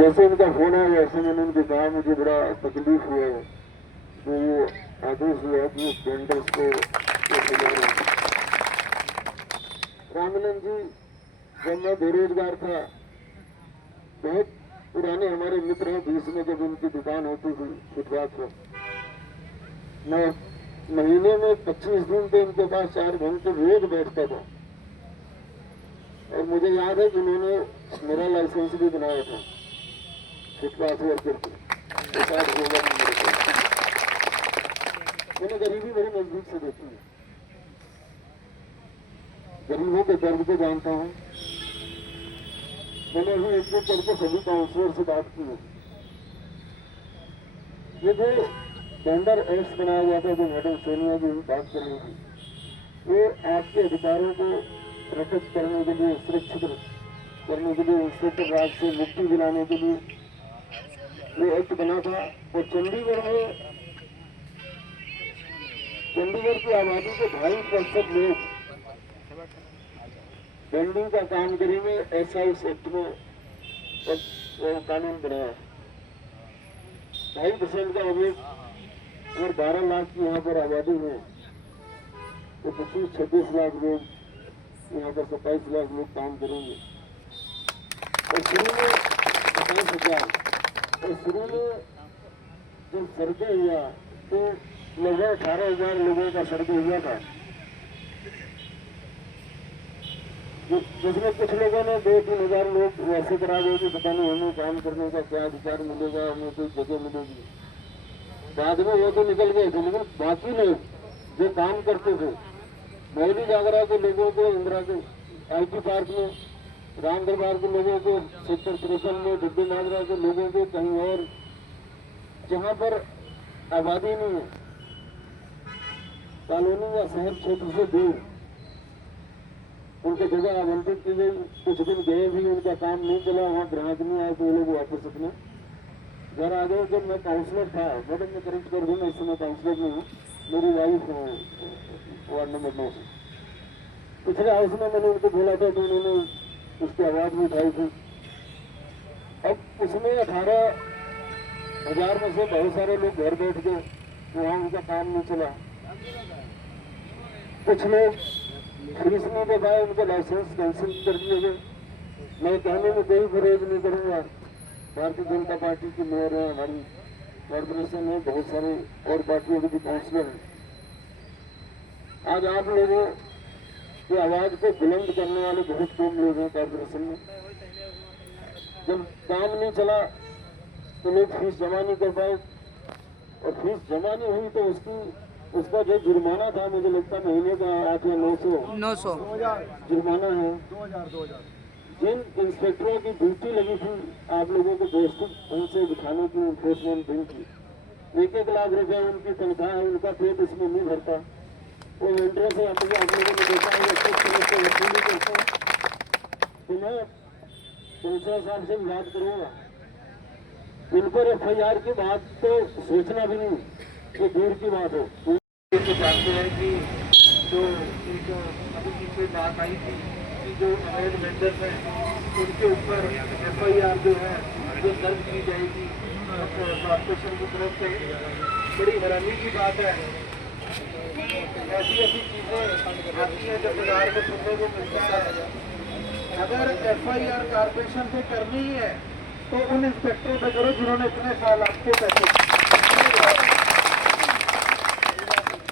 जैसे उनका फोन आया वैसे मैंने उनको कहा मुझे बड़ा तकलीफ हुआ है, तो वो आदेश हुआ कि टेंडर्स को रामलन जी, जब मैं बेरोजगार था, बहुत पुराने हमारे मित्र हैं, बीच में जब उनकी दुकान होती थी फुटपाथ पर, मैं महीने में 25 दिन तो उनके पास 4 घंटे रोज बैठता था। और मुझे याद है कि उन्होंने मेरा लाइसेंस भी बनाया था फुटपाथ वर्कर को। मैंने गरीबी बड़ी नजदीक से देखी है, गरीबों के दर्द को जानता हूँ। मैंने अभी एक दिन करके सभी काउंसलर से बात की है। ये जो टेंडर एक्ट बनाया गया था, जो मैडम सोनिया जी बात कर रही थी, वो आपके अधिकारों को प्रोटेक्ट करने के लिए, सुरक्षित करने के लिए, इंस्पेक्टर राज से मुक्ति दिलाने के लिए वो एक्ट बना था। और चंडीगढ़ की आबादी के 2.5% लोग बिल्डिंग का काम करेंगे, ऐसा इस एक्ट में कानून बनाया। 2.5% का अभी अगर 12 लाख की यहाँ पर आबादी है तो 25-26 लाख लोग यहाँ पर 27 लाख लोग काम करेंगे। और शुरू में 50,000, और शुरू में जब सर्वे हुआ तो लगभग 18,000 लोगों का सर्वे हुआ था, जिसमें कुछ लोगों ने 2-3 हजार लोग वैसे करा गए कि पता नहीं हमें काम करने का क्या अधिकार मिलेगा, हमें कोई जगह मिलेगी। बाद में वो तो निकल गए थे, लेकिन बाकी लोग जो काम करते थे, मौली जागरा के लोगों को इंदिरा के IT पार्क में, राम दरबार के लोगों को सेक्टर 53 में, डिब्बी नागरा के लोगों को कहीं और जहाँ पर आबादी नहीं है, कॉलोनी या शहर क्षेत्र से दूर, उनको जगह आवंटित की गई। कुछ दिन गए भी, उनका काम नहीं चला, वहाँ ग्राहक नहीं आए तो वो लोग वापस अपने घर आ गए। जब मैं काउंसलर था, मैडम मैं करेक्ट कर दूँ, मैं इस समय काउंसलर नहीं हूँ, मेरी वाइफ वार्ड नंबर 9 से, पिछले हाउस में मैंने उनको बोला था तो उन्होंने उसकी आवाज भी उठाई थी। अब उसमें 18,000 में से बहुत सारे लोग घर बैठ गए, वहाँ उनका काम नहीं चला। कुछ लोग फीस नहीं दे पाए, उनके लाइसेंस कैंसिल कर दिए गए। मैं कहने में कोई विरोध नहीं करूँगा, भारतीय जनता पार्टी की मेयर है, हमारी कॉर्पोरेशन है, बहुत सारे और पार्टियों के भी काउंसिलर हैं। आज आप लोगों की आवाज को बुलंद करने वाले बहुत कम लोग हैं कॉर्पोरेशन में। जब काम नहीं चला तो लोग फीस जमा नहीं कर पाए, और फीस जमा नहीं हुई तो उसका जो जुर्माना था, मुझे लगता है महीने का 8 या 900 जुर्माना है। 2000 जिन इंस्पेक्टरों की ड्यूटी लगी थी आप लोगों को व्यवस्थित उनसे दिखाने की, इन्फोर्समेंट बिल की, 1-1 लाख रुपए उनकी तनख्वाह है, उनका पेट इसमें नहीं भरता। वो वेंडरों से आप लोगों ने देखा है वसूली करते हैं। तो मैं कमिश्नर साहब से बात करूँगा, इन पर FIR की बात तो सोचना भी नहीं, ये दूर की बात है। तो जानते हैं कि जो एक अभी की कोई बात आई थी कि जो अवैध वेंडर्स हैं उनके ऊपर FIR जो है जो दर्ज की जाएगी कॉर्पोरेशन की तरफ से। बड़ी हैरानी की बात है, ऐसी चीजें आती हैं जब बाजार में सुनने को मिलता है। अगर FIR कॉर्पोरेशन से करनी ही है तो उन इंस्पेक्टरों से करो जिन्होंने इतने साल आपको पैसे,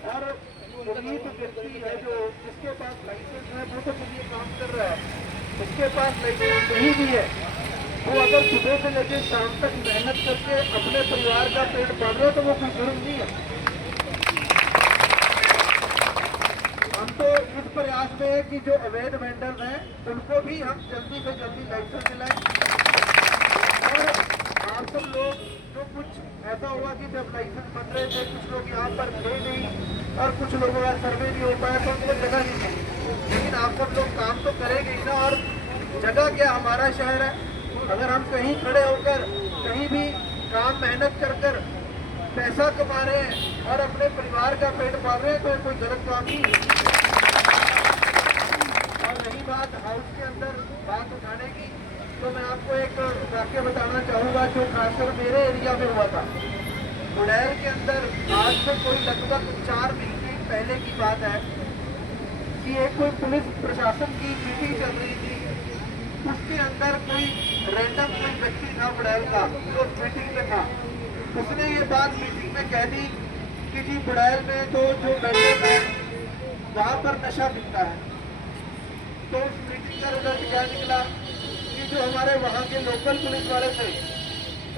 और गरीब व्यक्ति है जो जिसके पास लाइसेंस है वो तो चलिए काम कर रहा है, उसके पास लाइसेंस नहीं भी है, वो अगर सुबह से लेकर शाम तक मेहनत करके अपने परिवार का पेट पाल रहे तो वो कोई जुर्म नहीं है। हम तो इस प्रयास में है कि जो अवैध वेंडर्स हैं उनको भी हम जल्दी से जल्दी लाइसेंस दिलाएं। और आप सब लोग जो कुछ ऐसा हुआ कि जब लाइसेंस बन रहे थे कुछ लोग यहाँ पर थे नहीं और कुछ लोगों का सर्वे नहीं हो पाया तो उनको जगह नहीं मिली, लेकिन आप सब लोग काम तो करेंगे ही ना। और जगह क्या, हमारा शहर है, अगर हम कहीं खड़े होकर कहीं भी काम मेहनत कर कर पैसा कमा रहे हैं और अपने परिवार का पेट पाल रहे हैं तो कोई गलत काम नहीं है। और रही बात हाउस के अंदर बात उठाने की, तो मैं आपको एक वाक्य बताना चाहूँगा जो खासकर मेरे एरिया में हुआ था। बुड़ैल के अंदर आज से कोई लगभग 4 महीने पहले की बात है कि एक कोई पुलिस प्रशासन की मीटिंग चल रही थी। उसके अंदर कोई रैंडम कोई व्यक्ति था बुड़ैल का जो मीटिंग में था। उसने ये बात मीटिंग में कह दी कि जी बुड़ैल में तो जो वेंडर है वहाँ पर नशा बिकता है। तो उस मीटिंग का रिजल्ट क्या निकला कि जो हमारे वहाँ के लोकल पुलिस वाले थे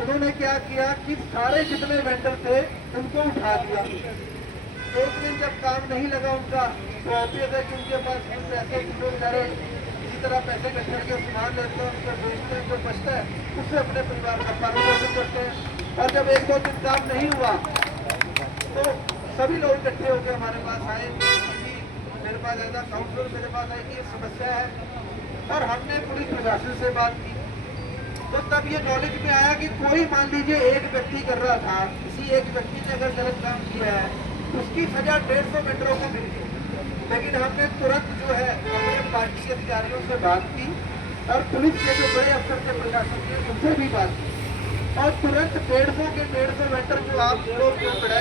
उन्होंने क्या किया कि सारे जितने वेंडर थे उनको उठा दिया। एक दिन जब काम नहीं लगा उनका तो ऑब्वियस है कि उनके पास कुछ पैसे जो बेचारे इसी तरह पैसे इकट्ठे करके सामान लेते हैं, उनको बेचते हैं, जो बचता है उससे अपने परिवार का पालन पोषण करते हैं। और जब 1-2 दिन काम नहीं हुआ तो सभी लोग इकट्ठे होकर हमारे पास आए कि मेरे पास ऐसा काउंसलर मेरे पास आई कि ये समस्या है। और हमने पुलिस प्रशासन से बात की तो तब ये नॉलेज में आया कि कोई मान लीजिए एक व्यक्ति कर रहा था, किसी एक व्यक्ति ने अगर गलत काम किया है उसकी सजा 150 वेंडरों को मिली। लेकिन हमने तुरंत जो है अपने पार्टी के अधिकारियों से बात की और पुलिस के जो बड़े अफसर थे प्रशासन के उनसे भी बात की और तुरंत 150 के 150 वेंडर जो आप लोग जो